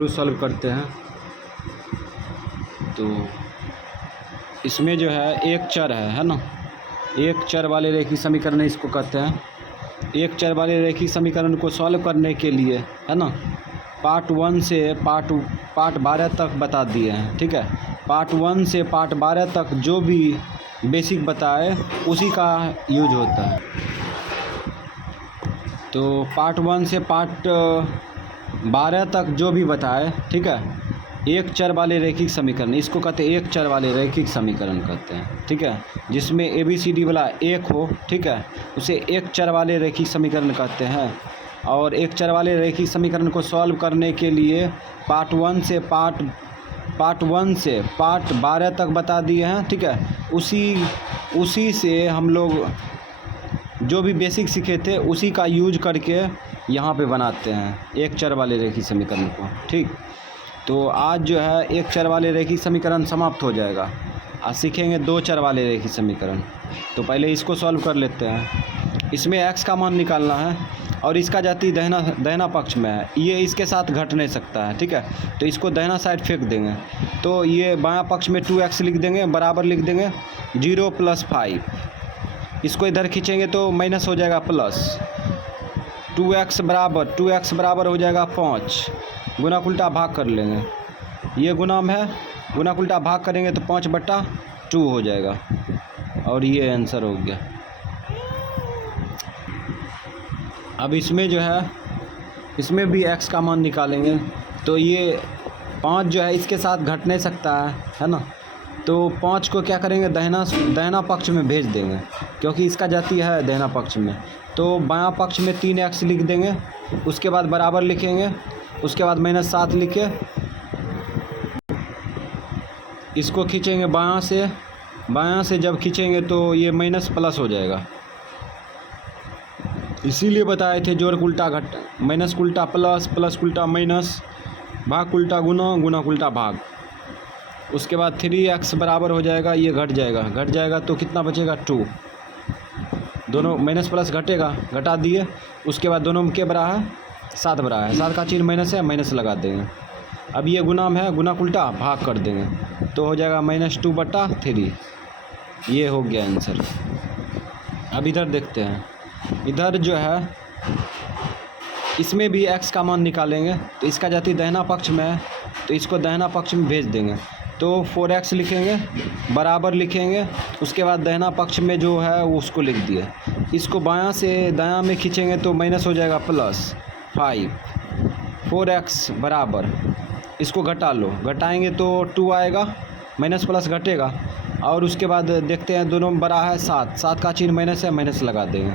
Solve करते हैं। तो इसमें जो है एक चर है ना, एक चर वाले रेखीय समीकरण इसको कहते हैं। एक चर वाले रेखीय समीकरण को सॉल्व करने के लिए है ना, पार्ट 1 से पार्ट 12 तक बता दिए हैं। ठीक है, पार्ट 1 से पार्ट 12 तक जो भी बेसिक बताए उसी का यूज होता है। तो पार्ट 1 से पार्ट 12 तक जो भी बताए, ठीक है, एक चर वाले रैखिक समीकरण इसको कहते हैं, एक चर वाले रैखिक समीकरण कहते हैं। ठीक है, जिसमें ABCD वाला एक हो, ठीक है, उसे एक चर वाले रैखिक समीकरण कहते हैं। और एक चर वाले रैखिक समीकरण को सॉल्व करने के लिए पार्ट 1 से पार्ट 12 तक बता दिए हैं। ठीक है, उसी से हम लोग जो भी बेसिक सीखे थे उसी का यूज करके यहाँ पे बनाते हैं एक चर वाले रेखीय समीकरण को। ठीक, तो आज जो है एक चर वाले रेखीय समीकरण समाप्त हो जाएगा। आज सीखेंगे दो चर वाले रेखीय समीकरण। तो पहले इसको सॉल्व कर लेते हैं। इसमें x का मान निकालना है और इसका जाति दाहिना पक्ष में है, ये इसके साथ घट नहीं सकता है। ठीक है, तो इसको दाहिना साइड फेंक देंगे। तो ये बायां पक्ष में 2x लिख देंगे, बराबर लिख देंगे 0 + 5। इसको इधर खींचेंगे तो माइनस हो जाएगा प्लस। 2x बराबर हो जाएगा 5। गुना उल्टा भाग कर लेंगे, ये गुणाम है, गुना उल्टा भाग करेंगे तो 5/2 हो जाएगा और ये आंसर हो गया। अब इसमें जो है, इसमें भी x का मान निकालेंगे। तो ये 5 जो है इसके साथ घट नहीं सकता है ना, तो 5 को क्या करेंगे, दाहिना पक्ष में भेज देंगे, क्योंकि इसका जाति है दाहिना पक्ष में। तो बायां पक्ष में 3x लिख देंगे, उसके बाद बराबर लिखेंगे, उसके बाद -7 लिखे, इसको खींचेंगे बायां से जब खींचेंगे तो ये माइनस प्लस हो जाएगा। इसीलिए बताए थे जोड़ उल्टा घट, माइनस उल्टा प्लस, प्लस उल्टा माइनस, भाग उल्टा गुना, गुना उल्टा भाग। उसके बाद 3x बराबर हो जाएगा, ये घट जाएगा तो कितना बचेगा 2। दोनों माइनस प्लस घटेगा, घटा दिए। उसके बाद दोनों में क्या बरा है, 7 बरा है, 7 का चिन्ह माइनस है, माइनस लगा देंगे। अब ये गुणाम है, गुना उल्टा भाग कर देंगे तो हो जाएगा -2/3। ये हो गया आंसर। अब इधर देखते हैं, इधर जो है इसमें भी x का मान निकालेंगे। तो इसका जाति दाहिना पक्ष में है, तो इसको दाहिना पक्ष में भेज देंगे। तो 4x लिखेंगे, बराबर लिखेंगे, उसके बाद दाहिना पक्ष में जो है वो उसको लिख दिए। इसको बायां से दायां में खींचेंगे तो माइनस हो जाएगा +5। 4x बराबर, इसको घटा लो, घटाएंगे तो 2 आएगा, माइनस प्लस घटेगा। और उसके बाद देखते हैं दोनों में बड़ा है 7 का चिन्ह माइनस है, माइनस लगा देंगे।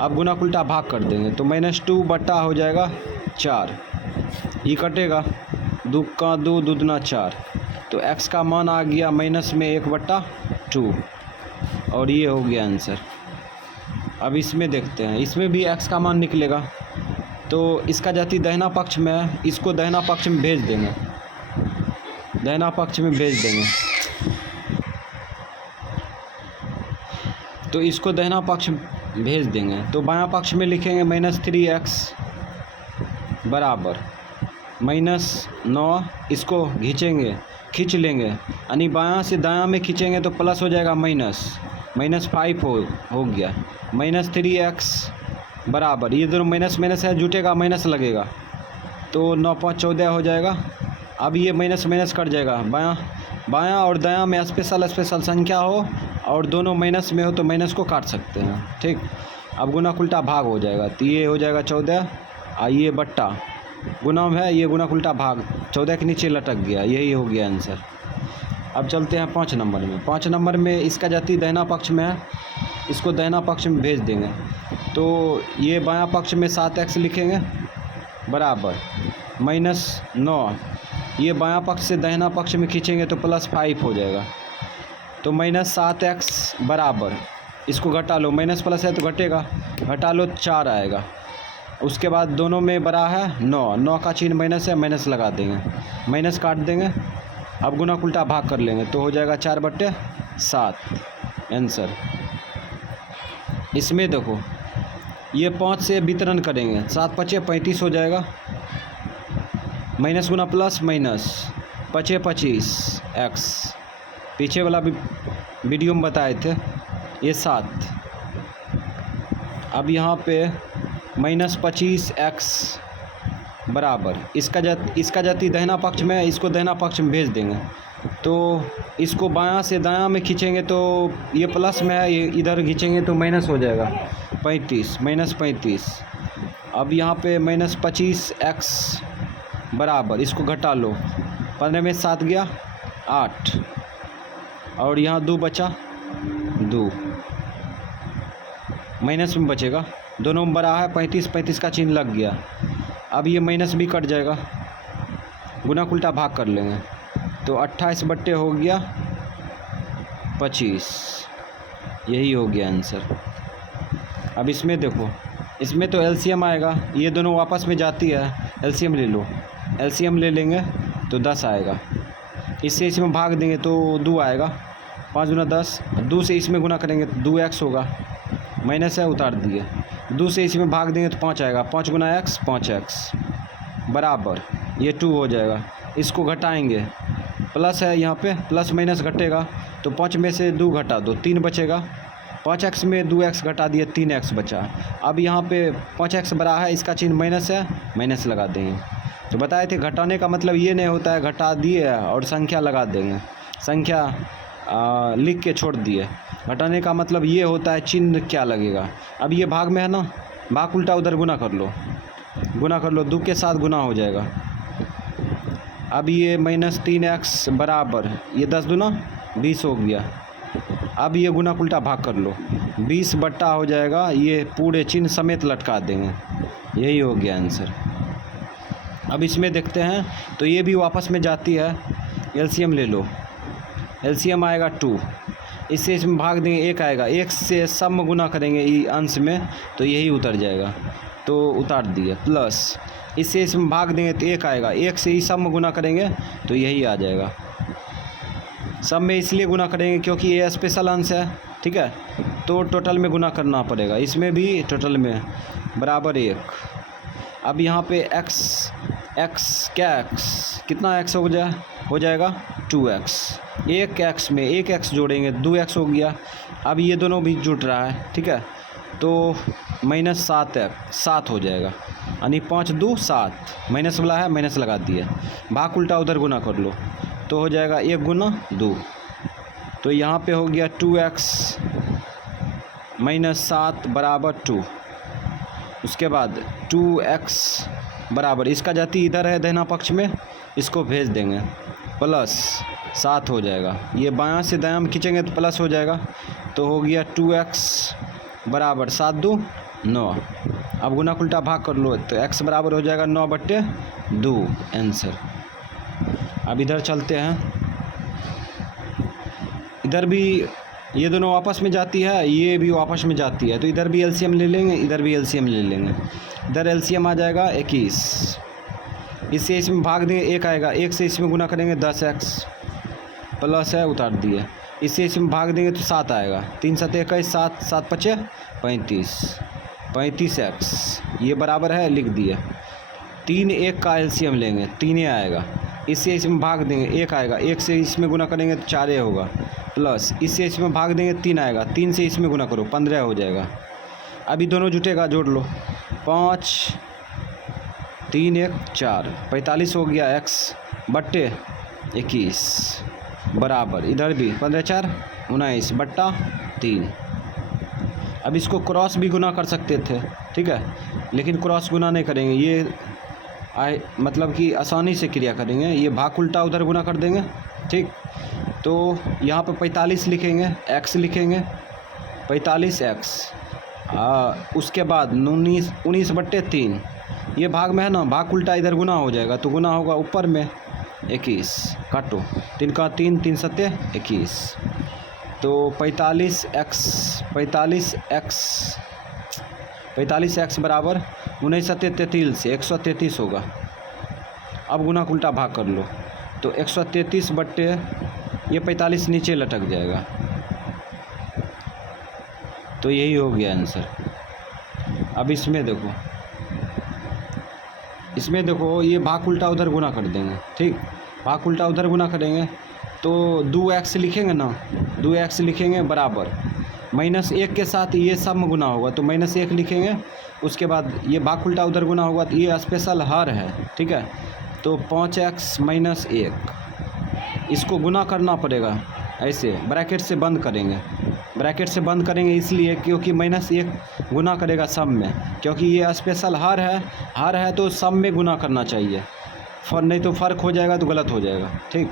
अब गुना उल्टा भाग कर देंगे तो -2 हो जाएगा 4, ये कटेगा, 2 का 2 दूना 4। तो x का मान आ गया माइनस में 1/2 और ये हो गया आंसर। अब इसमें देखते हैं, इसमें भी x का मान निकलेगा। तो इसका जाति दाहिना पक्ष में है, इसको दाहिना पक्ष में भेज देंगे, दाहिना पक्ष में भेज देंगे। तो इसको दाहिना पक्ष भेज देंगे तो बायां पक्ष में लिखेंगे -3x बराबर -9। इसको खींच लेंगे, यानी बायां से दायां में खींचेंगे तो प्लस हो जाएगा, -5 हो गया। -3x बराबर, ये दोनों माइनस है, जुटेगा माइनस लगेगा तो 9 5 14 हो जाएगा। अब ये माइनस कट जाएगा, बायां और दायां में स्पेशल संख्या हो और दोनों माइनस में हो तो माइनस को काट सकते हैं। ठीक, अब गुना उल्टा भाग हो जाएगा, तो ये हो जाएगा 14, ये बट्टा गुना है, ये गुना उल्टा भाग 14 के नीचे लटक गया, यही हो गया आंसर। अब चलते हैं 5 नंबर में। 5 नंबर में इसका जाति दाहिना पक्ष में है, इसको दाहिना पक्ष में भेज देंगे। तो ये बायां पक्ष में 7x लिखेंगे, बराबर -9, ये बायां पक्ष से दाहिना पक्ष में खींचेंगे तो +5 हो जाएगा। तो -7x बराबर, इसको घटा लो, माइनस प्लस है तो घटेगा, घटा लो 4 आएगा। उसके बाद दोनों में बड़ा है 9 का चिन्ह माइनस है, माइनस लगा देंगे, माइनस काट देंगे। अब गुना उल्टा भाग कर लेंगे तो हो जाएगा 4/7 आंसर। इसमें देखो, ये 5 से वितरण करेंगे, 7 × 5 = 35 हो जाएगा। माइनस गुना प्लस माइनस, 25 25 एक्स, पीछे वाला भी वीडियो में बताए थे, ये 7। अब यहाँ पे -25 एक्स बराबर इसका जाति दाहिना पक्ष में, इसको दाहिना पक्ष में भेज देंगे। तो इसको बायां से दायां में खींचेंगे तो ये प्लस में है, ये इधर खींचेंगे तो माइनस हो जाएगा 35 -35। अब यहाँ पे -25 एक्स बराबर, इसको घटा लो, 15 में 7 गया 8, और यहाँ 2 बचा 2, माइनस में बचेगा, दोनों में बड़ा है 35 35 का चिन्ह लग गया। अब ये माइनस भी कट जाएगा, गुना उल्टा भाग कर लेंगे तो 28 बट्टे हो गया 25, यही हो गया आंसर। अब इसमें देखो, इसमें तो एलसीएम आएगा, ये दोनों आपस में जाती है, एलसीएम ले लो, एलसीएम ले लेंगे तो 10 आएगा, इससे इसमें भाग देंगे तो 2 आएगा, 5 गुना 10, 2 से इसमें गुना करेंगे तो 2x होगा, माइनस है उतार दिए, 2 से इसमें भाग देंगे तो 5 आएगा, 5 गुना x 5x बराबर, ये 2 हो जाएगा। इसको घटाएंगे, प्लस है यहाँ पे, प्लस माइनस घटेगा तो 5 में से 2 घटा दो 3 बचेगा, 5x में 2x घटा दिए 3x बचा। अब यहाँ पे 5x बड़ा है, इसका चिन्ह माइनस है, माइनस लगा देंगे। तो बताए थे घटाने का मतलब ये नहीं होता है घटा दिए और संख्या लगा देंगे, संख्या लिख के छोड़ दिए, घटाने का मतलब ये होता है चिन्ह क्या लगेगा। अब ये भाग में है ना, भाग उल्टा उधर गुना कर लो, 2 के साथ गुना हो जाएगा। अब ये -3x बराबर, ये 10 दूना 20 हो गया। अब ये गुना उल्टा भाग कर लो, 20 बट्टा हो जाएगा, ये पूरे चिन्ह समेत लटका देंगे, यही हो गया आंसर। अब इसमें देखते हैं तो ये भी वापस में जाती है, एलसीएम ले लो, एलसीएम आएगा 2, इससे इसमें भाग देंगे 1 आएगा, 1 से सम गुना करेंगे ये अंश में तो यही उतर जाएगा, तो उतार दिए, प्लस इससे इसमें भाग देंगे तो 1 आएगा, 1 से ही सम गुना करेंगे तो यही आ जाएगा। सम में इसलिए गुना करेंगे क्योंकि ये स्पेशल अंश है, ठीक है, तो टोटल में गुना करना पड़ेगा, इसमें भी टोटल में बराबर 1। अब यहाँ पे x क्या x कितना x हो जाएगा 2x, 1x में 1x जोड़ेंगे 2x हो गया। अब ये दोनों भी जुट रहा है, ठीक है, तो -7 हो जाएगा, यानी 5 2 7, माइनस वाला है माइनस लगा दिया, भाग उल्टा उधर गुना कर लो तो हो जाएगा 1 गुना 2, तो यहाँ पे हो गया 2x -7 बराबर 2। उसके बाद 2x बराबर, इसका जाति इधर है दाहिना पक्ष में, इसको भेज देंगे, +7 हो जाएगा, ये बायां से दायां में खींचेंगे तो प्लस हो जाएगा, तो हो गया 2x बराबर 7 2 9। अब गुना उल्टा भाग कर लो तो x बराबर हो जाएगा 9/2 आंसर। अब इधर चलते हैं, इधर भी ये दोनों आपस में जाती है, ये भी आपस में जाती है, तो इधर भी एलसीएम ले लेंगे, इधर भी एलसीएम ले लेंगे। इधर एलसीएम आ जाएगा 21, इससे इसमें भाग देंगे 1 आएगा, 1 से इसमें गुना करेंगे 10x, प्लस है उतार दिए, इससे इसमें भाग देंगे तो 7 आएगा, 3 7 21 7 7 5 35 35x, ये बराबर है लिख दिए। 3 1 का एलसीएम लेंगे, 3 आएगा, इससे इसमें भाग देंगे 1 आएगा, 1 से इसमें गुना करेंगे तो 4 होगा, प्लस इससे इसमें भाग देंगे 3 आएगा, 3 से इसमें गुना करो 15 हो जाएगा। अभी दोनों जुटेगा, जोड़ लो, 5 3 1 4 45 हो गया x बट्टे 21 बराबर, इधर भी 15 4 19 बट्टा 3। अब इसको क्रॉस भी गुना कर सकते थे, ठीक है, लेकिन क्रॉस गुना नहीं करेंगे, ये मतलब कि आसानी से क्रिया करेंगे, ये भाग उल्टा उधर गुना कर देंगे, ठीक। तो यहाँ पे 45 लिखेंगे, x लिखेंगे 45x, उसके बाद 19/3, ये भाग में है ना, भाग उल्टा इधर गुना हो जाएगा तो गुना होगा ऊपर में 21, काटो 3 का 3 3 7 21, तो 45x बराबर 19 7 33 से 133 होगा। अब गुना उल्टा भाग कर लो तो 133 बट्टे ये 45 नीचे लटक जाएगा, तो यही हो गया आंसर। अब इसमें देखो इसमें देखो ये भाग उल्टा उधर गुना कर देंगे, ठीक, भाग उल्टा उधर गुना करेंगे तो 2x लिखेंगे ना, 2x लिखेंगे बराबर -1 के साथ ये सब में गुना होगा तो -1 लिखेंगे। उसके बाद ये भाग उल्टा उधर गुना होगा तो ये स्पेशल हर है, ठीक है। तो 5x - 1 इसको गुना करना पड़ेगा, ऐसे ब्रैकेट से बंद करेंगे, ब्रैकेट से बंद करेंगे इसलिए क्योंकि -1 गुना करेगा सब में, क्योंकि ये स्पेशल हर है तो सब में गुना करना चाहिए, नहीं तो फ़र्क हो जाएगा तो गलत हो जाएगा, ठीक।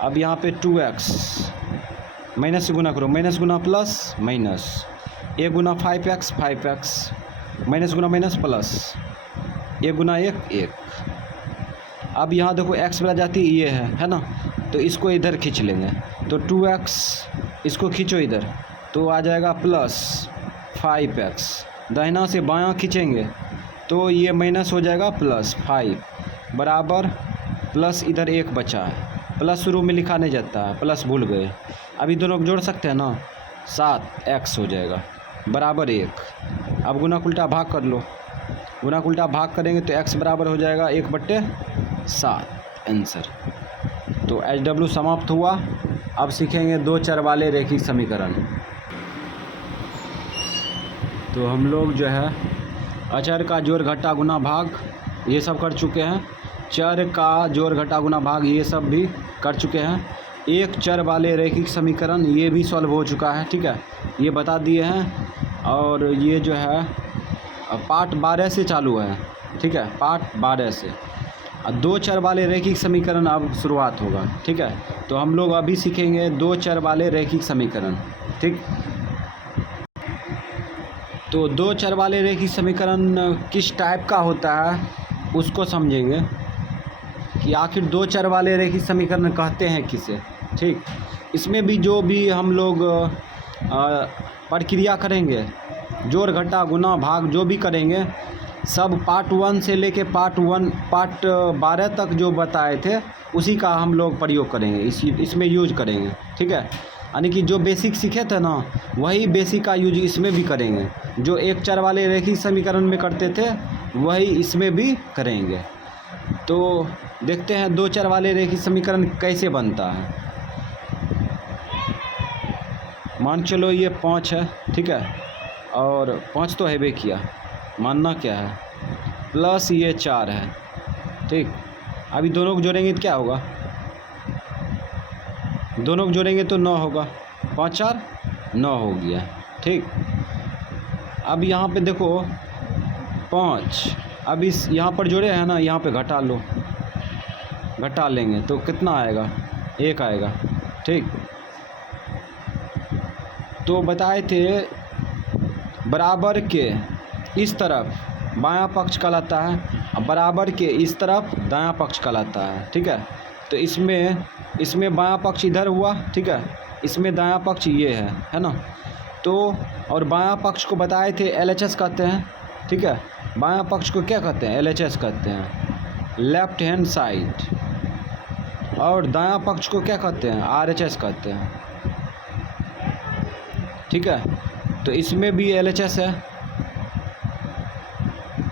अब यहाँ पे 2x माइनस से गुना करो, माइनस गुना प्लस माइनस, 1 गुना 5x माइनस गुना माइनस प्लस, 1 गुना 1 अब यहाँ देखो x बड़ा जाती ये है ना, तो इसको इधर खींच लेंगे तो 2x इसको खींचो इधर तो आ जाएगा प्लस 5x, दाहिना से बायां खींचेंगे तो ये माइनस हो जाएगा प्लस 5 बराबर प्लस इधर 1 बचा है, प्लस शुरू में लिखा नहीं जाता है, प्लस भूल गए, अभी दोनों को जोड़ सकते हैं ना, 7x हो जाएगा बराबर 1। अब गुना उल्टा भाग कर लो, गुना उल्टा भाग करेंगे तो x बराबर हो जाएगा 1/7 आंसर। तो HW समाप्त हुआ। अब सीखेंगे 2 चर वाले रैखिक समीकरण। तो हम लोग जो है अचर का जोड़ घटा गुना भाग ये सब कर चुके हैं, चर का जोड़ घटा गुना भाग ये सब भी कर चुके हैं, एक चर वाले रैखिक समीकरण ये भी सॉल्व हो चुका है, ठीक है, ये बता दिए हैं। और ये जो है पार्ट 12 से चालू है, ठीक है, पार्ट 12 से 2 चर वाले रैखिक समीकरण अब शुरुआत होगा, ठीक है। तो हम लोग अभी सीखेंगे 2 चर वाले रैखिक समीकरण, ठीक। तो 2 चर वाले रैखिक समीकरण किस टाइप का होता है उसको समझेंगे कि आखिर 2 चर वाले रैखिक समीकरण कहते हैं किसे, ठीक। इसमें भी जो भी हम लोग प्रक्रिया करेंगे, जोड़ घटा गुना भाग जो भी करेंगे सब पार्ट 1 से लेके पार्ट 12 तक जो बताए थे उसी का हम लोग प्रयोग करेंगे, इसमें यूज करेंगे, ठीक है। यानी कि जो बेसिक सीखे थे ना वही बेसिक का यूज इसमें भी करेंगे, जो एक चर वाले रैखिक समीकरण में करते थे वही इसमें भी करेंगे। तो देखते हैं 2 चर वाले रैखिक समीकरण कैसे बनता है। मान चलो ये 5 है, ठीक है, और 5 तो है बे किया, मानना क्या है, प्लस ये 4 है, ठीक। अभी दोनों को जोड़ेंगे तो क्या होगा, दोनों को जोड़ेंगे तो 9 होगा, 5 4 9 हो गया, ठीक। अब यहाँ पे देखो 5, अब इस यहाँ पर जोड़े हैं ना, यहाँ पे घटा लो, घटा लेंगे तो कितना आएगा, 1 आएगा, ठीक। तो बताए थे बराबर के इस तरफ बायां पक्ष कहलाता है, बराबर के इस तरफ दायां पक्ष कहलाता है, ठीक है। तो इसमें बायां पक्ष इधर हुआ, ठीक है, इसमें दायां पक्ष ये है ना। तो और बायां पक्ष को बताए थे LHS कहते हैं, ठीक है, बायां पक्ष को क्या कहते हैं, LHS कहते हैं, लेफ्ट हैंड साइड। और दायां पक्ष को क्या कहते हैं, RHS कहते हैं, ठीक है। तो इसमें भी LHS है,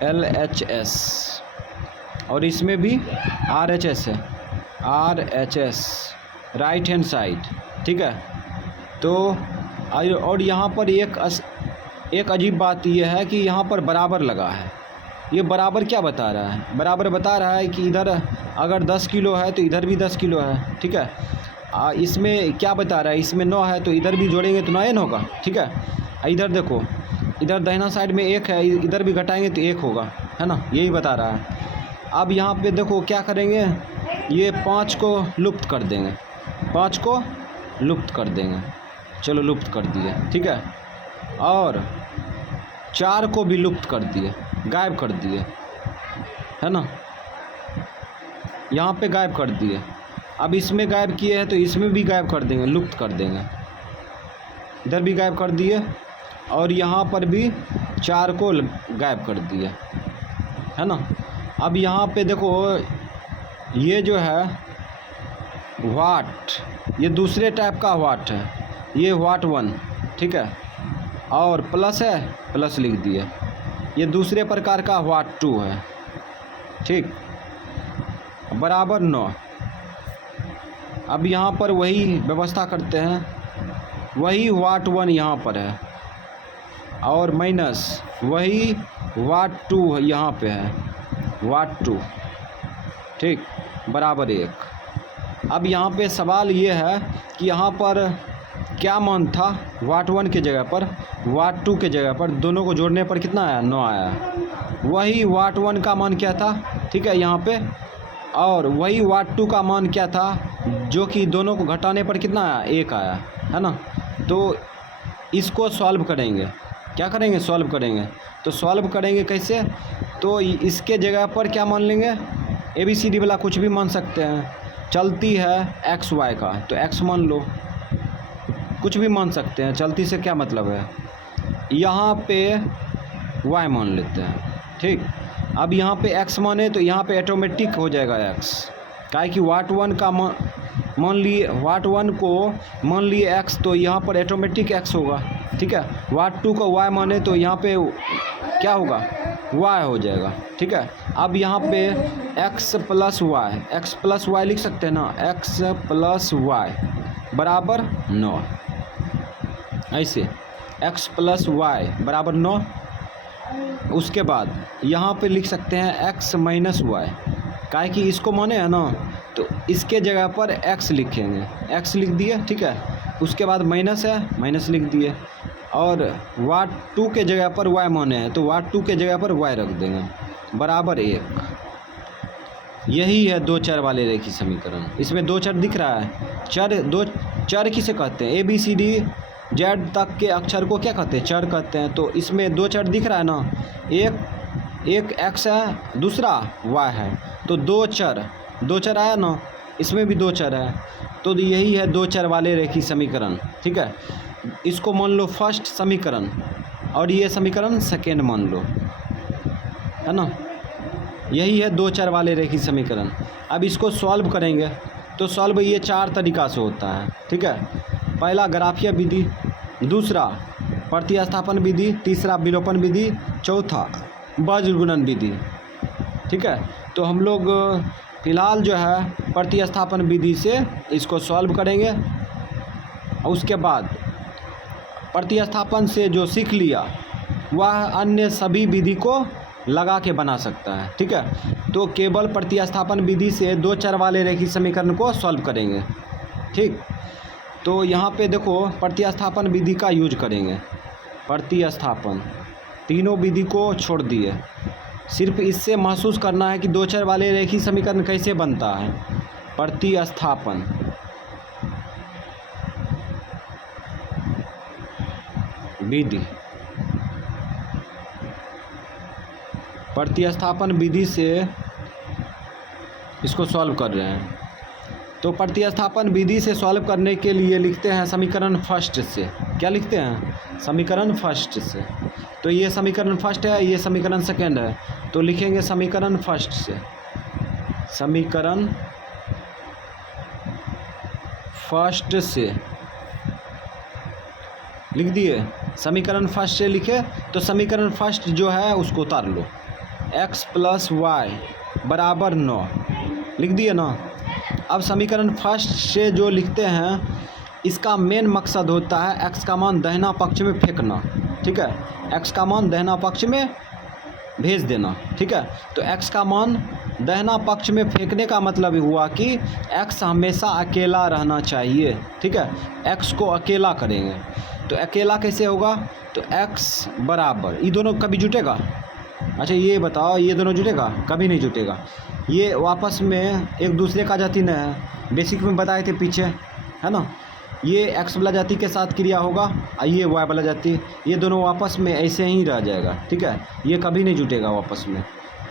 LHS, और इसमें भी RHS है, RHS, राइट हैंड साइड, ठीक है। तो और यहाँ पर एक अजीब बात यह है कि यहाँ पर बराबर लगा है, ये बराबर क्या बता रहा है, बराबर बता रहा है कि इधर अगर 10 किलो है तो इधर भी 10 किलो है, ठीक है। इसमें क्या बता रहा है, इसमें 9 है तो इधर भी जोड़ेंगे तो 9 होगा, ठीक है। इधर देखो, इधर दाहिना साइड में 1 है, इधर भी घटाएंगे तो 1 होगा, है ना, यही बता रहा है। अब यहाँ पे देखो क्या करेंगे, ये 5 को लुप्त कर देंगे, 5 को लुप्त कर देंगे, चलो लुप्त कर दिए, ठीक है। और 4 को भी लुप्त कर दिए, गायब कर दिए, है ना, यहाँ पे गायब कर दिए। अब इसमें गायब किए हैं तो इसमें भी गायब कर देंगे, लुप्त कर देंगे, इधर भी गायब कर दिए और यहाँ पर भी 4 को गायब कर दिए, है ना। अब यहाँ पे देखो ये जो है वाट, ये दूसरे टाइप का वाट है, ये वाट 1, ठीक है, और प्लस है, प्लस लिख दिए। ये दूसरे प्रकार का वाट 2 है, ठीक, बराबर 9। अब यहाँ पर वही व्यवस्था करते हैं, वही वाट 1 यहाँ पर है और माइनस वही वाट 2 यहाँ पे है, वाट 2, ठीक, बराबर 1। अब यहाँ पे सवाल ये है कि यहाँ पर क्या मान था, वाट 1 की जगह पर वाट 2 के जगह पर, दोनों को जोड़ने पर कितना आया, 9 आया। वही वाट 1 का मान क्या था, ठीक है, यहाँ पे, और वही वाट 2 का मान क्या था, जो कि दोनों को घटाने पर कितना आया, 1 आया, है ना। तो इसको सॉल्व करेंगे, क्या करेंगे, सॉल्व करेंगे। तो सॉल्व करेंगे कैसे, तो इसके जगह पर क्या मान लेंगे, ABCD वाला कुछ भी मान सकते हैं। चलती है एक्स वाई का, तो एक्स मान लो, कुछ भी मान सकते हैं, चलती से क्या मतलब है। यहाँ पे वाई मान लेते हैं, ठीक। अब यहाँ पे एक्स माने तो यहाँ पे ऑटोमेटिक हो जाएगा एक्स, काहे कि वाट 1 का मान लिए, वाट 1 को मान लिए एक्स, तो यहाँ पर ऑटोमेटिक एक्स होगा, ठीक है। वाट 2 को वाई माने तो यहाँ पे क्या होगा, वाई हो जाएगा, ठीक है। अब यहाँ पे एक्स प्लस वाई लिख सकते हैं ना, एक्स प्लस वाई बराबर 9, ऐसे एक्स प्लस वाई बराबर 9। उसके बाद यहाँ पे लिख सकते हैं एक्स माइनस वाई, काहे कि इसको माने है ना, तो इसके जगह पर एक्स लिखेंगे, एक्स लिख दिए, ठीक है। उसके बाद माइनस है, माइनस लिख दिए, और वाट 2 के जगह पर वाई माने हैं, तो वाट 2 के जगह पर वाई रख देंगे, बराबर 1। यही है दो चर वाले रेखीय समीकरण। इसमें दो चर दिख रहा है, दो चर किसे कहते हैं, ABCD जेड तक के अक्षर को क्या कहते हैं, चर कहते हैं। तो इसमें दो चर दिख रहा है ना, एक एक्स है, दूसरा वाई है, तो दो चर आया ना, इसमें भी दो चर है। तो यही है दो चर वाले रेखीय समीकरण, ठीक है। इसको मान लो फर्स्ट समीकरण और ये समीकरण सेकेंड मान लो, है ना। यही है दो चर वाले रेखीय समीकरण। अब इसको सॉल्व करेंगे तो सॉल्व ये 4 तरीक़ा से होता है, ठीक है। पहला ग्राफीय विधि, दूसरा प्रतिस्थापन विधि, तीसरा विलोपन विधि, चौथा बज्रगुणन विधि, ठीक है। तो हम लोग फ़िलहाल जो है प्रतिस्थापन विधि से इसको सॉल्व करेंगे, और उसके बाद प्रतिस्थापन से जो सीख लिया वह अन्य सभी विधि को लगा के बना सकता है, ठीक है। तो केवल प्रतिस्थापन विधि से दो चर वाले रेखीय समीकरण को सॉल्व करेंगे, ठीक। तो यहाँ पे देखो प्रतिस्थापन विधि का यूज करेंगे, प्रतिस्थापन, तीनों विधि को छोड़ दिए, सिर्फ इससे महसूस करना है कि दो चर वाले रेखीय समीकरण कैसे बनता है। प्रतिस्थापन विधि, प्रतिस्थापन विधि से इसको सॉल्व कर रहे हैं। तो प्रतिस्थापन विधि से सॉल्व करने के लिए लिखते हैं समीकरण फर्स्ट से। क्या लिखते हैं, समीकरण फर्स्ट से। तो ये समीकरण फर्स्ट है, ये समीकरण सेकेंड है, तो लिखेंगे समीकरण फर्स्ट से, समीकरण फर्स्ट से लिख दिए। समीकरण फर्स्ट से लिखे तो समीकरण फर्स्ट जो है उसको उतार लो, x प्लस वाई बराबर 9 लिख दिए ना। अब समीकरण फर्स्ट से जो लिखते हैं इसका मेन मकसद होता है x का मान दाहिना पक्ष में फेंकना, ठीक है। x का मान दाहिना पक्ष में भेज देना, ठीक है। तो x का मान दाहिना पक्ष में फेंकने का मतलब हुआ कि x हमेशा अकेला रहना चाहिए, ठीक है। x को अकेला करेंगे, तो अकेला कैसे होगा, तो x बराबर, ये दोनों कभी जुटेगा, अच्छा ये बताओ, ये दोनों जुटेगा, कभी नहीं जुटेगा। ये आपस में एक दूसरे का जाति न है, बेसिक में बताए थे पीछे, है ना। ये x वाला जाति के साथ क्रिया होगा और ये y वाला जाति, ये दोनों आपस में ऐसे ही रह जाएगा, ठीक है। ये कभी नहीं जुटेगा आपस में।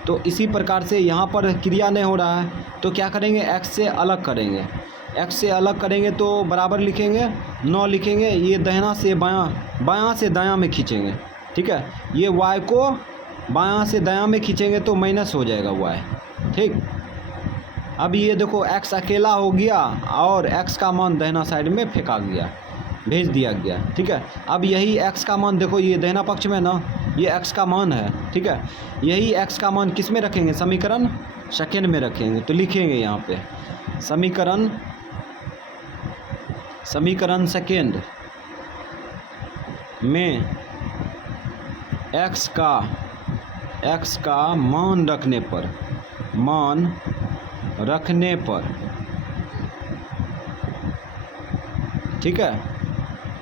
तो इसी प्रकार से यहाँ पर क्रिया नहीं हो रहा है, तो क्या करेंगे, x से अलग करेंगे, x से अलग करेंगे तो बराबर लिखेंगे 9 लिखेंगे, ये दाहिना से बायां, बायां से दायां में खींचेंगे, ठीक है। ये y को बायां से दायां में खींचेंगे तो माइनस हो जाएगा y, ठीक। अब ये देखो x अकेला हो गया और x का मान दाहिना साइड में फेंका गया, भेज दिया गया, ठीक है। अब यही x का मान देखो, ये दाहिना पक्ष में ना, ये x का मान है, ठीक है। यही x का मान किस में रखेंगे, समीकरण सेकेंड में रखेंगे। तो लिखेंगे यहाँ पे समीकरण सेकेंड में x का मान रखने पर ठीक है।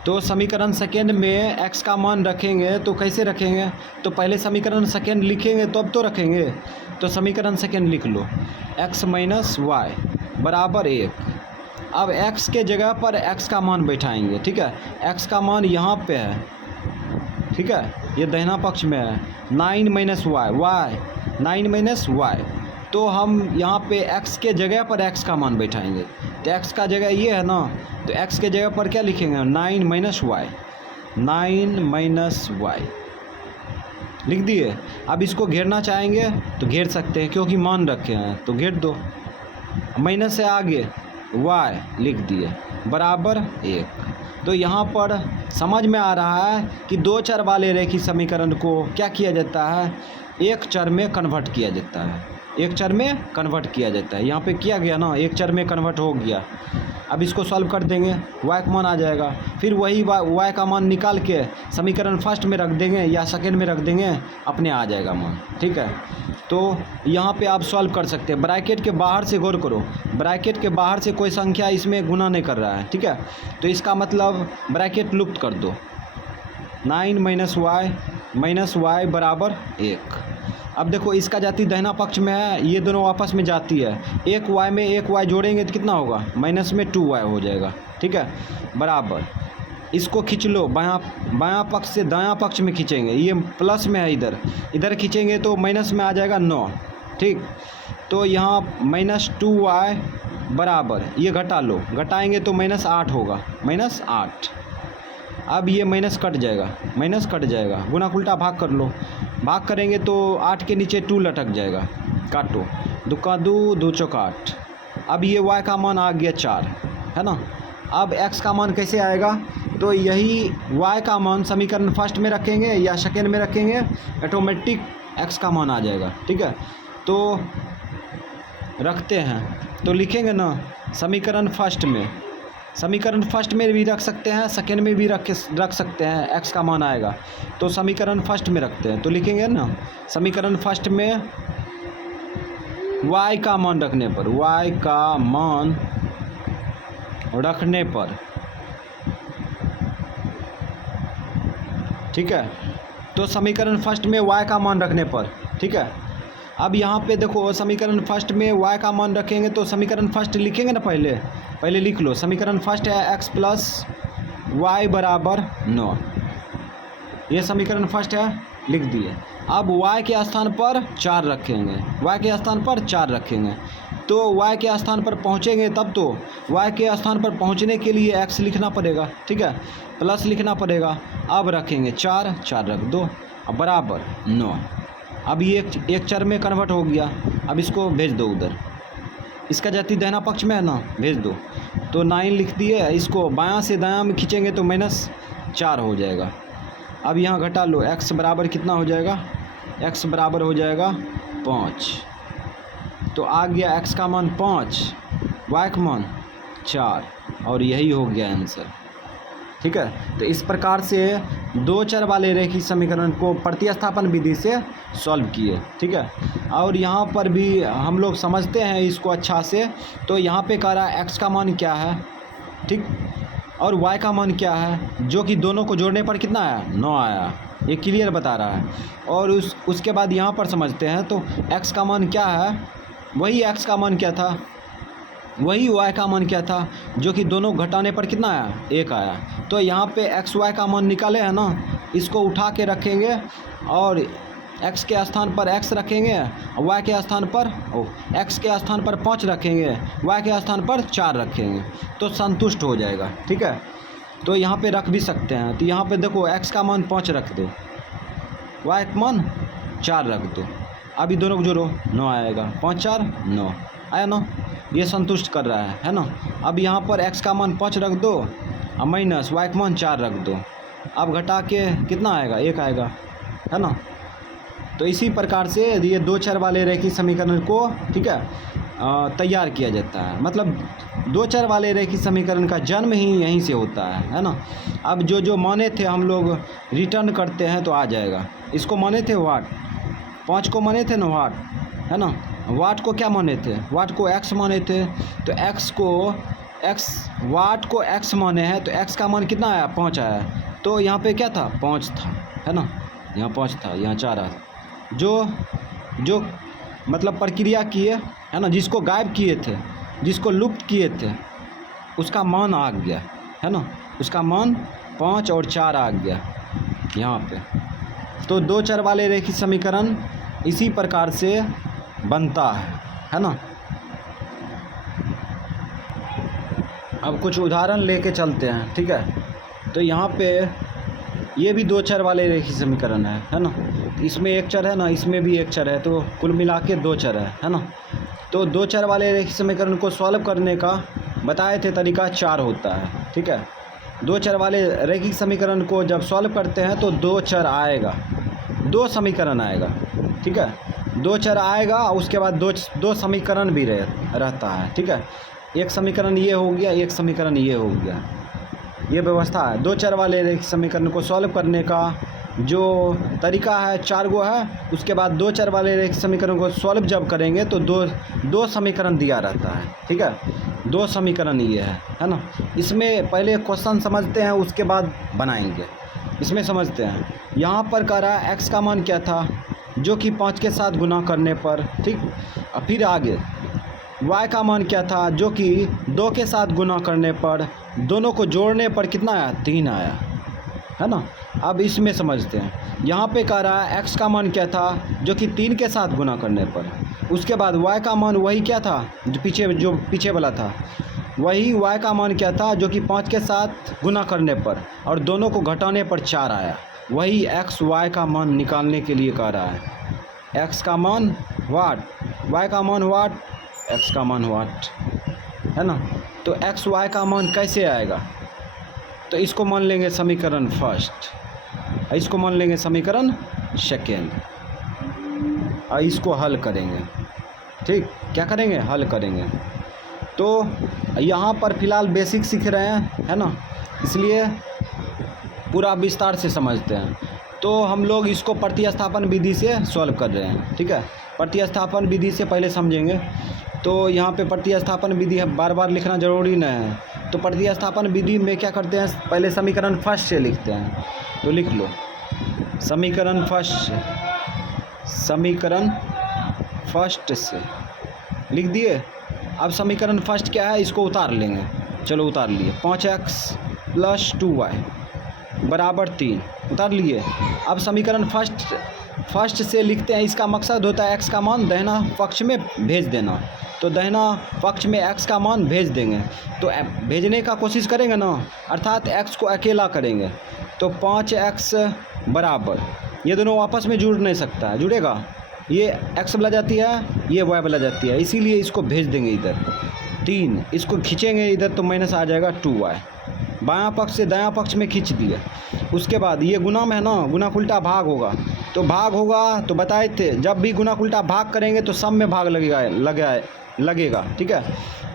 तो समीकरण सेकेंड में x का मान रखेंगे तो कैसे रखेंगे, तो पहले समीकरण सेकेंड लिखेंगे तो अब तो रखेंगे। तो समीकरण सेकेंड लिख लो, x माइनस वाई बराबर 1। अब x के जगह पर x का मान बैठाएंगे, ठीक है। x का मान यहाँ पे है, ठीक है, ये दाहिना पक्ष में है। 9 माइनस वाई 9 माइनस वाई, तो हम यहाँ पे x के जगह पर x का मान बैठाएंगे। तो x का जगह ये है ना, तो x के जगह पर क्या लिखेंगे, 9 माइनस वाई लिख दिए। अब इसको घेरना चाहेंगे तो घेर सकते हैं, क्योंकि मान रखे हैं तो घेर दो। माइनस से आगे y लिख दिए बराबर 1। तो यहाँ पर समझ में आ रहा है कि दो चर वाले रेखीय समीकरण को क्या किया जाता है, एक चर में कन्वर्ट किया जाता है। यहाँ पे किया गया ना, एक चर में कन्वर्ट हो गया। अब इसको सॉल्व कर देंगे, y का मान आ जाएगा। फिर वही y का मान निकाल के समीकरण फर्स्ट में रख देंगे या सेकेंड में रख देंगे, अपने आ जाएगा मान, ठीक है। तो यहाँ पे आप सॉल्व कर सकते हैं। ब्रैकेट के बाहर से गौर करो, ब्रैकेट के बाहर से कोई संख्या इसमें गुना नहीं कर रहा है, ठीक है। तो इसका मतलब ब्रैकेट लुप्त कर दो। 9 माइनस वाई बराबर 1। अब देखो इसका जाति दाहिना पक्ष में है, ये दोनों आपस में जाती है। एक y में एक y जोड़ेंगे तो कितना होगा, माइनस में 2y हो जाएगा, ठीक है, बराबर। इसको खींच लो, बायां पक्ष से दायां पक्ष में खींचेंगे, ये प्लस में है, इधर खींचेंगे तो माइनस में आ जाएगा 9, ठीक। तो यहाँ माइनस 2y बराबर, ये घटा लो, घटाएंगे तो माइनस 8 होगा, माइनस 8। अब ये माइनस कट जाएगा, गुना उल्टा भाग कर लो। भाग करेंगे तो 8 के नीचे 2 लटक जाएगा, काटो, 2 का 2, 2 चौका 8। अब ये y का मान आ गया 4, है ना। अब x का मान कैसे आएगा, तो यही y का मान समीकरण फर्स्ट में रखेंगे या सेकेंड में रखेंगे, ऑटोमेटिक x का मान आ जाएगा, ठीक है। तो रखते हैं, तो लिखेंगे ना समीकरण फर्स्ट में भी रख सकते हैं, सेकेंड में भी रख सकते हैं, x का मान आएगा। तो समीकरण फर्स्ट में रखते हैं, तो लिखेंगे ना समीकरण फर्स्ट में y का मान रखने पर ठीक है। तो समीकरण फर्स्ट में y का मान रखने पर, ठीक है। अब यहाँ पे देखो समीकरण फर्स्ट में y का मान रखेंगे तो समीकरण फर्स्ट लिखेंगे ना, पहले लिख लो। समीकरण फर्स्ट है x प्लस वाई बराबर 9, ये समीकरण फर्स्ट है, लिख दिए। अब y के स्थान पर 4 रखेंगे, तो y के स्थान पर पहुँचेंगे तब तो y के स्थान पर पहुँचने के लिए x लिखना पड़ेगा, ठीक है, प्लस लिखना पड़ेगा। अब रखेंगे 4 रख दो, अब बराबर 9। अब ये एक चर में कन्वर्ट हो गया। अब इसको भेज दो उधर, इसका जाति दाहिना पक्ष में है ना, भेज दो। तो 9 लिख दिए, इसको बायां से दायां में खींचेंगे तो माइनस 4 हो जाएगा। अब यहाँ घटा लो, x बराबर कितना हो जाएगा, x बराबर हो जाएगा 5। तो आ गया x का मान 5, y का मान 4, और यही हो गया आंसर, ठीक है। तो इस प्रकार से दो चर वाले रेखीय समीकरण को प्रतिस्थापन विधि से सॉल्व किए, ठीक है। और यहाँ पर भी हम लोग समझते हैं इसको अच्छा से। तो यहाँ पे कह रहा है x का मान क्या है, ठीक, और y का मान क्या है, जो कि दोनों को जोड़ने पर कितना आया, 9 आया, ये क्लियर बता रहा है। और उसके बाद यहाँ पर समझते हैं, तो x का मान क्या है, वही x का मान क्या था, वही y का मान क्या था, जो कि दोनों घटाने पर कितना आया, 1 आया। तो यहाँ पे x y का मान निकाले हैं ना, इसको उठा के रखेंगे और x के स्थान पर x रखेंगे, y के स्थान पर x के स्थान पर 5 रखेंगे, y के स्थान पर 4 रखेंगे, तो संतुष्ट हो जाएगा, ठीक है। तो यहाँ पे रख भी सकते हैं। तो यहाँ पे देखो x का मान 5 रख दो, y का मान 4 रख दो। अभी दोनों को जोड़ो, 9 आएगा, 5 4 9 आया ना, ये संतुष्ट कर रहा है ना। अब यहाँ पर x का मान 5 रख दो और माइनस y का मान 4 रख दो। अब घटा के कितना आएगा, 1 आएगा, है ना। तो इसी प्रकार से ये दो चर वाले रेखीय समीकरण को, ठीक है, तैयार किया जाता है। मतलब दो चर वाले रेखीय समीकरण का जन्म ही यहीं से होता है ना। अब जो माने थे हम लोग रिटर्न करते हैं तो आ जाएगा। इसको माने थे वाट, 5 को माने थे ना वाट, है ना। वाट को क्या माने थे, वाट को x माने थे, तो वाट को x माने हैं, तो x का मान कितना आया, 5 आया। तो यहाँ पे क्या था, 5 था, है ना, यहाँ 5 था, यहाँ 4 आया। जो मतलब प्रक्रिया किए, है ना, जिसको गायब किए थे, जिसको लुप्त किए थे, उसका मान आ गया, है ना, उसका मान 5 और 4 आ गया यहाँ पे। तो दो चर वाले रेखीय समीकरण इसी प्रकार से बनता है ना। अब कुछ उदाहरण लेके चलते हैं, ठीक है। तो यहाँ पे ये भी दो चर वाले रेखीय समीकरण है ना। इसमें एक चर है ना, इसमें भी एक चर है, तो कुल मिला के दो चर है ना। तो दो चर वाले रेखीय समीकरण को सॉल्व करने का बताए थे तरीका 4 होता है, ठीक है। दो चर वाले रेखीय समीकरण को जब सॉल्व करते हैं तो दो चर आएगा, दो समीकरण आएगा, ठीक है। दो चर आएगा, उसके बाद दो समीकरण भी रहता है, ठीक है। एक समीकरण ये हो गया, एक समीकरण ये हो गया, ये व्यवस्था है। दो चर वाले रेखीय समीकरण को सॉल्व करने का जो तरीका है 4 गो है। उसके बाद दो चर वाले रेखीय समीकरण को सॉल्व जब करेंगे तो दो समीकरण दिया रहता है, ठीक है। दो समीकरण ये है ना। इसमें पहले क्वेश्चन समझते हैं, उसके बाद बनाएंगे। इसमें समझते हैं, यहाँ पर कह रहा है x का मान क्या था, जो कि 5 के साथ गुना करने पर, ठीक। और फिर आगे y का मान क्या था, जो कि 2 के साथ गुना करने पर, दोनों को जोड़ने पर कितना आया, 3 आया, है ना। अब इसमें समझते हैं, यहाँ पे कह रहा है x का मान क्या था, जो कि 3 के साथ गुना करने पर। उसके बाद y का मान वही क्या था, जो पीछे वाला था, वही y का मान क्या था, जो कि 5 के साथ गुना करने पर और दोनों को घटाने पर 4 आया। वही x y का मान निकालने के लिए कह रहा है। x का मान वाट, y का मान वाट, x का मान वाट, है ना। तो x y का मान कैसे आएगा, तो इसको मान लेंगे समीकरण फर्स्ट, इसको मान लेंगे समीकरण सेकेंड, और इसको हल करेंगे, ठीक। क्या करेंगे, हल करेंगे। तो यहाँ पर फ़िलहाल बेसिक सीख रहे हैं, है ना, इसलिए पूरा विस्तार से समझते हैं। तो हम लोग इसको प्रतिस्थापन विधि से सॉल्व कर रहे हैं, ठीक है। प्रतिस्थापन विधि से पहले समझेंगे। तो यहाँ पे प्रतिस्थापन विधि है, बार बार लिखना ज़रूरी नहीं है। तो प्रतिस्थापन विधि में क्या करते हैं, पहले समीकरण फर्स्ट से लिखते हैं। तो लिख लो समीकरण फर्स्ट से लिख दिए। अब समीकरण फर्स्ट क्या है, इसको उतार लेंगे। चलो उतार लिए, 5x + 2y बराबर 3, उतार लिए। अब समीकरण फर्स्ट से लिखते हैं। इसका मकसद होता है x का मान दाहिना पक्ष में भेज देना। तो दाहिना पक्ष में x का मान भेज देंगे, तो भेजने का कोशिश करेंगे ना, अर्थात x को अकेला करेंगे। तो 5x बराबर, ये दोनों आपस में जुड़ नहीं सकता है, जुड़ेगा, ये x बला जाती है, ये y बला जाती है, इसीलिए इसको भेज देंगे इधर 3, इसको खींचेंगे इधर तो माइनस आ जाएगा 2y। बायां पक्ष से दायां पक्ष में खींच दिया। उसके बाद ये गुना में है ना, गुना उल्टा भाग होगा। तो भाग होगा तो बताए थे, जब भी गुना उल्टा भाग करेंगे तो सब में भाग लगेगा, ठीक है।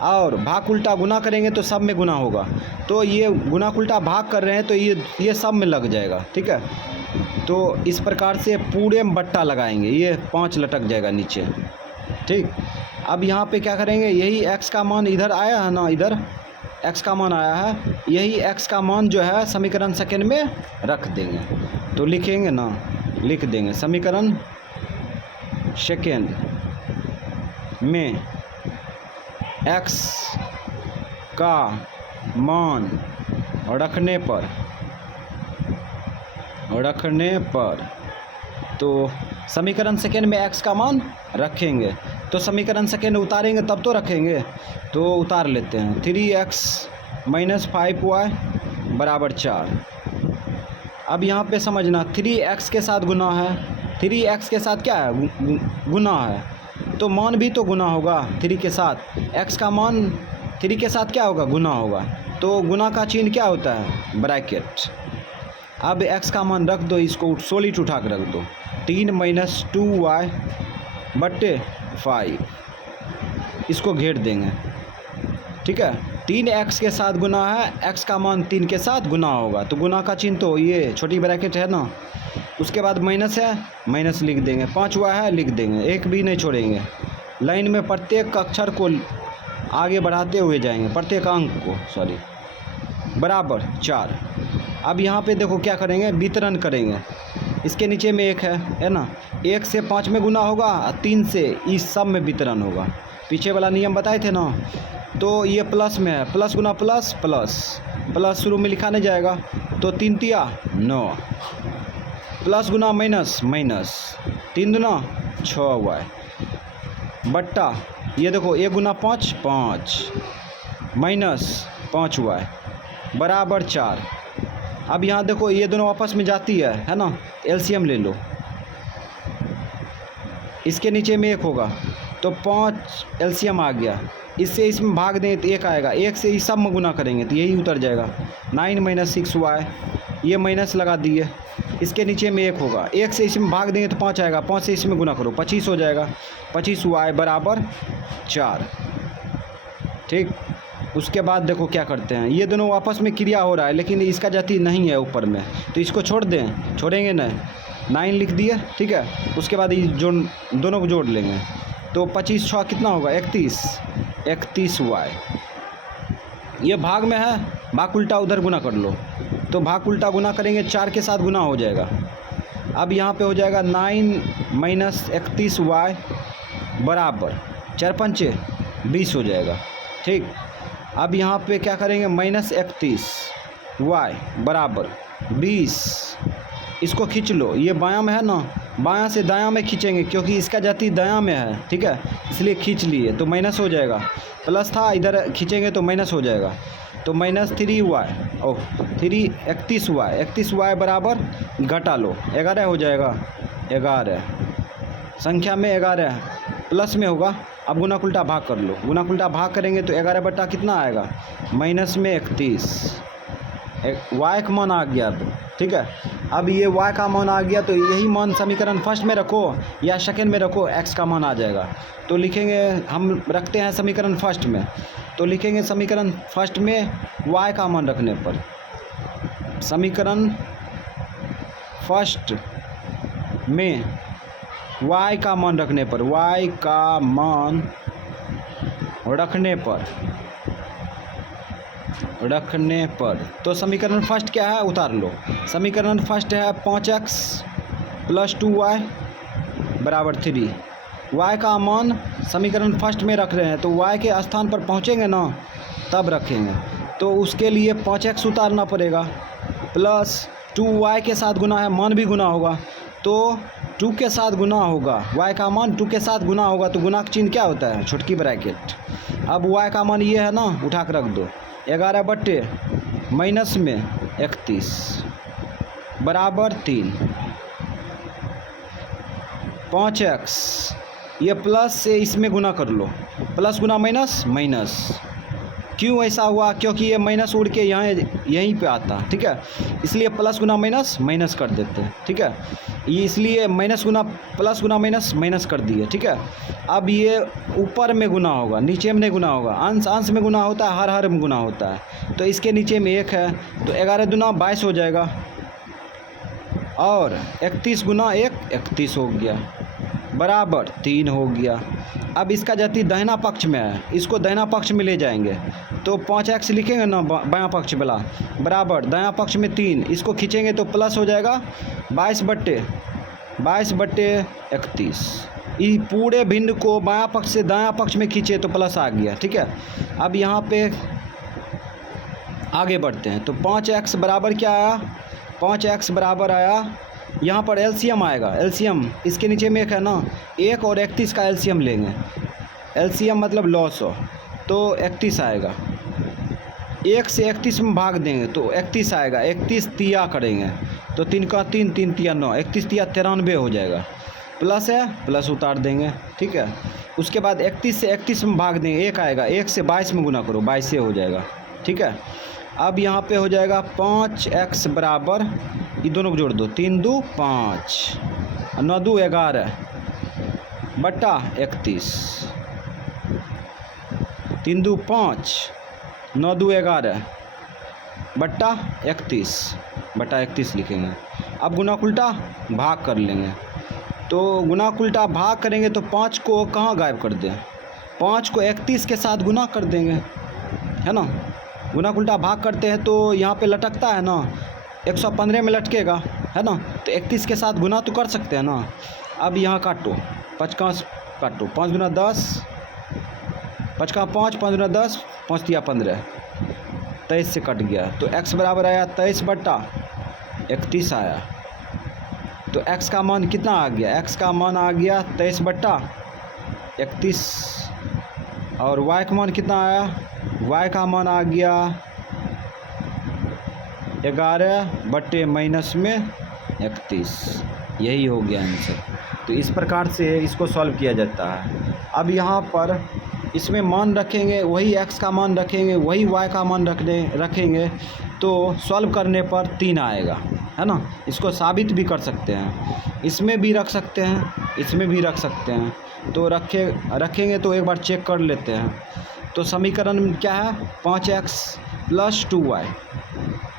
और भाग उल्टा गुना करेंगे तो सब में गुना होगा। तो ये गुना उल्टा भाग कर रहे हैं तो ये सब में लग जाएगा, ठीक है। तो इस प्रकार से पूरे में बट्टा लगाएंगे, ये 5 लटक जाएगा नीचे, ठीक। अब यहाँ पे क्या करेंगे, यही x का मान इधर आया है ना, इधर x का मान आया है, यही x का मान जो है समीकरण सेकेंड में रख देंगे। तो लिखेंगे ना, लिख देंगे समीकरण सेकेंड में x का मान रखने पर तो समीकरण सेकेंड में x का मान रखेंगे। तो समीकरण सेकेंड उतारेंगे तब तो रखेंगे। तो उतार लेते हैं, 3x - 5y बराबर 4। अब यहाँ पे समझना, 3x के साथ गुना है, 3x के साथ क्या है, गुना है, तो मान भी तो गुना होगा 3 के साथ। x का मान 3 के साथ क्या होगा, गुना होगा। तो गुना का चिन्ह क्या होता है, ब्रैकेट। अब x का मान रख दो, इसको सोलिड उठा कर रख दो। 3 माइनस 2y बट्टे 5, इसको घेर देंगे। ठीक है, 3x के साथ गुना है, x का मान 3 के साथ गुना होगा, तो गुना का चिन्ह तो ये छोटी ब्रैकेट है ना। उसके बाद माइनस है, माइनस लिख देंगे। 5y है, लिख देंगे, एक भी नहीं छोड़ेंगे। लाइन में प्रत्येक अक्षर को आगे बढ़ाते हुए जाएंगे, प्रत्येक अंक को, सॉरी, बराबर 4। अब यहाँ पे देखो क्या करेंगे, वितरण करेंगे। इसके नीचे में 1 है ना, 1 से 5 में गुना होगा, 3 से इस सब में वितरण होगा। पीछे वाला नियम बताए थे ना। तो ये प्लस में है, प्लस गुना प्लस, प्लस प्लस शुरू में लिखा नहीं जाएगा, तो 3 तिया 9, प्लस गुना माइनस, माइनस 3 दुना 6y बट्टा, ये देखो 1 गुना 5 5 माइनस 5y बराबर 4। अब यहाँ देखो ये दोनों आपस में जाती है ना, एलसीएम ले लो। इसके नीचे में 1 होगा, तो 5 एलसीएम आ गया। इससे इसमें भाग दें तो 1 आएगा, 1 से इस सब में गुना करेंगे तो यही उतर जाएगा। 9 माइनस 6y, ये माइनस लगा दिए। इसके नीचे में 1 होगा, 1 से इसमें भाग देंगे तो 5 आएगा, 5 से इसमें गुना करो 25 हो जाएगा। 25y बराबर 4। ठीक, उसके बाद देखो क्या करते हैं, ये दोनों आपस में क्रिया हो रहा है लेकिन इसका जाति नहीं है ऊपर में, तो इसको छोड़ दें, छोड़ेंगे नहीं। 9 लिख दिए, ठीक है। उसके बाद ये दोनों को जोड़ लेंगे, तो 25 6 कितना होगा, 31y। ये भाग में है, भाग उल्टा उधर गुना कर लो, तो भाग उल्टा गुना करेंगे 4 के साथ गुना हो जाएगा। अब यहाँ पे हो जाएगा 9 माइनस 31y बराबर 4 पंचे 20 हो जाएगा। ठीक, अब यहाँ पे क्या करेंगे, माइनस 31y बराबर 20, इसको खींच लो। ये बायां में है ना, बायां से दायां में खींचेंगे क्योंकि इसका जाति दायां में है, ठीक है, इसलिए खींच लिए तो माइनस हो जाएगा। प्लस था, इधर खींचेंगे तो माइनस हो जाएगा, तो माइनस 3y 31y बराबर घटा लो 11 हो जाएगा। 11 संख्या में 11 प्लस में होगा। अब गुना उल्टा भाग कर लो, गुना उल्टा भाग करेंगे तो 11 बट्टा कितना आएगा, माइनस में 31। y का मान आ गया अब, ठीक है। अब ये y का मान आ गया तो यही मान समीकरण फर्स्ट में रखो या सेकेंड में रखो, x का मान आ जाएगा। तो लिखेंगे, हम रखते हैं समीकरण फर्स्ट में, तो लिखेंगे समीकरण फर्स्ट में y का मान रखने पर, समीकरण फर्स्ट में y का मान रखने पर, y का मान रखने पर तो समीकरण फर्स्ट क्या है, उतार लो। समीकरण फर्स्ट है 5x प्लस 2y बराबर 3। y का मान समीकरण फर्स्ट में रख रहे हैं, तो y के स्थान पर पहुंचेंगे ना तब रखेंगे, तो उसके लिए 5x उतारना पड़ेगा, प्लस 2y के साथ गुना है, मान भी गुना होगा, तो 2 के साथ गुना होगा, y का मान 2 के साथ गुना होगा, तो गुना का चिन्ह क्या होता है, छोटकी ब्रैकेट। अब y का मान ये है ना, उठा कर रख दो, 11 बट्टे माइनस में 31 बराबर 3। 5x, ये प्लस से इसमें गुना कर लो, प्लस गुना माइनस, माइनस। क्यों ऐसा हुआ, क्योंकि ये माइनस उड़ के यहाँ यहीं पे आता, ठीक है, इसलिए प्लस गुना माइनस, माइनस कर देते हैं, ठीक है। ये इसलिए माइनस गुना प्लस गुना माइनस, माइनस कर दिए, ठीक है। अब ये ऊपर में गुना होगा, नीचे में नहीं गुना होगा, अंश अंश में गुना होता है, हर में गुना होता है, तो इसके नीचे में 1 है, तो 11 दुना 22 हो जाएगा, और 31 गुना 1 31 हो गया बराबर 3 हो गया। अब इसका जाति दाहिना पक्ष में है, इसको दाहिना पक्ष में ले जाएंगे, तो 5x लिखेंगे ना बायां पक्ष वाला, बराबर दायां पक्ष में 3, इसको खींचेंगे तो प्लस हो जाएगा 22 बट्टे 31। ये पूरे भिन्न को बायां पक्ष से दायां पक्ष में खींचे तो प्लस आ गया, ठीक है। अब यहाँ पे आगे बढ़ते हैं, तो 5x बराबर क्या आया, 5x बराबर आया, यहाँ पर एलसीएम आएगा, एलसीएम इसके नीचे में 1 है ना, 1 और 31 का एलसीएम लेंगे, एलसीएम मतलब लॉस हो, तो 31 आएगा। 1 से 31 में भाग देंगे तो 31 आएगा, 31 तिया करेंगे तो 3 का 3, 3 तिया 9, 31 तिया 93 हो जाएगा। प्लस है, प्लस उतार देंगे, ठीक है। उसके बाद 31 से 31 में भाग देंगे, 1 आएगा, 1 से 22 में गुना करो, 22 हो जाएगा, ठीक है। अब यहाँ पे हो जाएगा 5x बराबर, ये दोनों को जोड़ दो, 3 दूँ 5, 9 दूँ 11 बटा 31, 3 दूँ 5, 9 दूँ 11 बटा 31 बटा 31 लिखेंगे। अब गुना उल्टा भाग कर लेंगे, तो गुना उल्टा भाग करेंगे तो 5 को कहाँ गायब कर दें, 5 को 31 के साथ गुना कर देंगे, है ना। गुना उल्टा भाग करते हैं तो यहाँ पे लटकता है ना, 115 में लटकेगा, है ना, तो 31 के साथ गुना तो कर सकते हैं ना। अब यहाँ काटो, 5 का काटो, 5 गुना 10, 5 का 5, 5 गुना 10, 5 दिया 15, 23 से कट गया, तो x बराबर आया 23 बटा 31 आया। तो x का मान कितना आ गया, x का मान आ गया 23 बटा 31, और y का मान कितना आया, y का मान आ गया 11 बटे माइनस में 31। यही हो गया आंसर। तो इस प्रकार से इसको सॉल्व किया जाता है। अब यहाँ पर इसमें मान रखेंगे, वही x का मान रखेंगे, वही y का मान रखेंगे, तो सॉल्व करने पर 3 आएगा, है ना। इसको साबित भी कर सकते हैं, इसमें भी रख सकते हैं, इसमें भी रख सकते हैं। तो रखेंगे तो एक बार चेक कर लेते हैं। तो समीकरण क्या है, 5x + 2y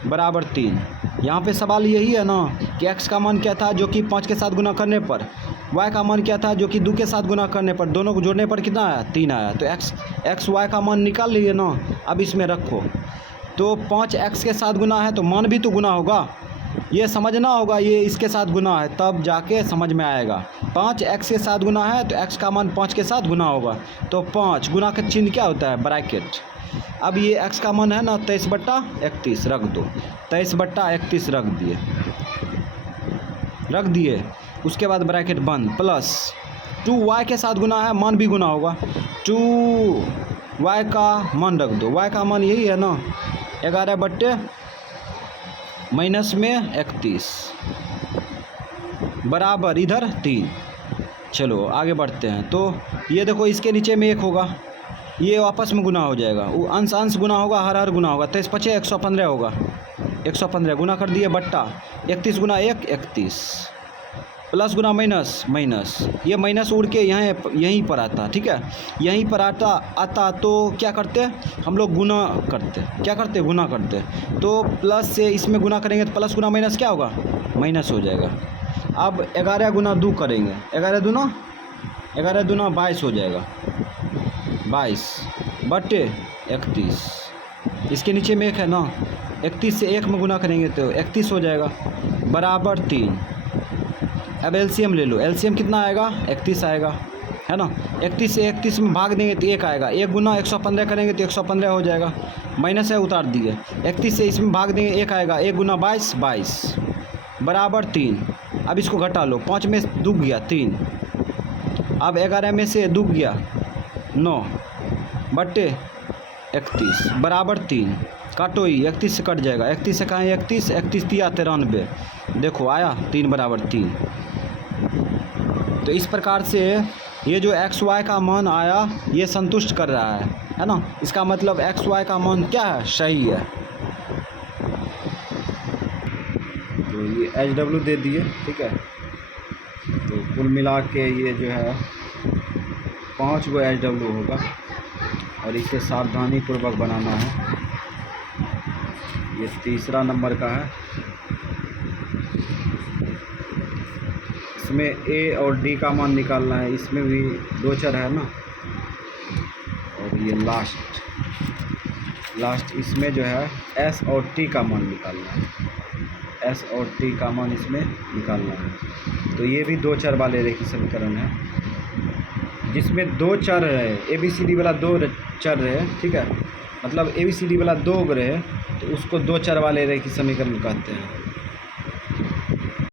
बराबर 3। यहाँ पे सवाल यही है ना कि x का मान क्या था जो कि 5 के साथ गुना करने पर, y का मान क्या था जो कि 2 के साथ गुना करने पर, दोनों को जोड़ने पर कितना आया, 3 आया। तो x y का मान निकाल लिए ना, अब इसमें रखो। तो 5x के साथ गुना है तो मान भी तो गुना होगा, ये समझना होगा, ये इसके साथ गुना है तब जाके समझ में आएगा। 5x के साथ गुना है तो x का मान 5 के साथ गुना होगा, तो 5 गुना का चिन्ह क्या होता है, ब्रैकेट। अब ये x का मान है ना 23 बटा 31 रख दो, 23 बटा 31 रख दिए, उसके बाद ब्रैकेट बंद, प्लस 2y के साथ गुना है, मान भी गुना होगा, 2y का मान रख दो, y का मान यही है ना 11 बटे माइनस में 31 बराबर इधर 3। चलो आगे बढ़ते हैं। तो ये देखो इसके नीचे में 1 होगा, ये आपस में गुना हो जाएगा, वो अंश अंश गुना होगा, हर गुना होगा, 23 × 5 = 115 होगा, 115 गुना कर दिए बट्टा 31 गुना 1 31, प्लस गुना माइनस माइनस, ये माइनस उड़ के यहीं पर आता, ठीक है, यहीं पर आता तो क्या करते हम लोग, गुना करते, क्या करते, गुना करते। तो प्लस से इसमें गुना करेंगे तो प्लस गुना माइनस क्या होगा, माइनस हो जाएगा। अब 11 गुना 2 करेंगे, 11 दूना 22 हो जाएगा, 22 बटे 31, इसके नीचे में 1 है ना, 31 से 1 में गुना करेंगे तो 31 हो जाएगा बराबर 3। अब एलसीएम ले लो, एलसीएम कितना आएगा, 31 आएगा, है ना। 31 से 31 में भाग देंगे तो 1 आएगा, 1 गुना 115 करेंगे तो 115 हो जाएगा, माइनस है उतार दिए, 31 से इसमें भाग देंगे 1 आएगा, 1 गुना 22 22 बराबर 3। अब इसको घटा लो, 5 में दुग गया 3, अब 11 में से दुग गया 9 बटे 31 बराबर 3। काटो ही, 31 से कट जाएगा, 31 से कहाँ 31 दिया 93, देखो आया 3 बराबर 3। तो इस प्रकार से ये जो x y का मान आया ये संतुष्ट कर रहा है ना। इसका मतलब x y का मान क्या है, सही है। तो ये HW दे दिए, ठीक है। तो कुल मिला के ये जो है 5 गो HW होगा और इसे सावधानी पूर्वक बनाना है। ये तीसरा नंबर का है, इसमें A और D का मान निकालना है, इसमें भी 2 चर है ना, और ये लास्ट इसमें जो है S और T का मान निकालना है, S और T का मान इसमें निकालना है। तो ये भी 2 चर वाले रेखीय समीकरण है, जिसमें 2 चर रहे, ABCD वाला 2 चर रहे, ठीक है, मतलब ABCD वाला 2 रहे तो उसको 2 चर वाले रेखीय समीकरण कहते हैं।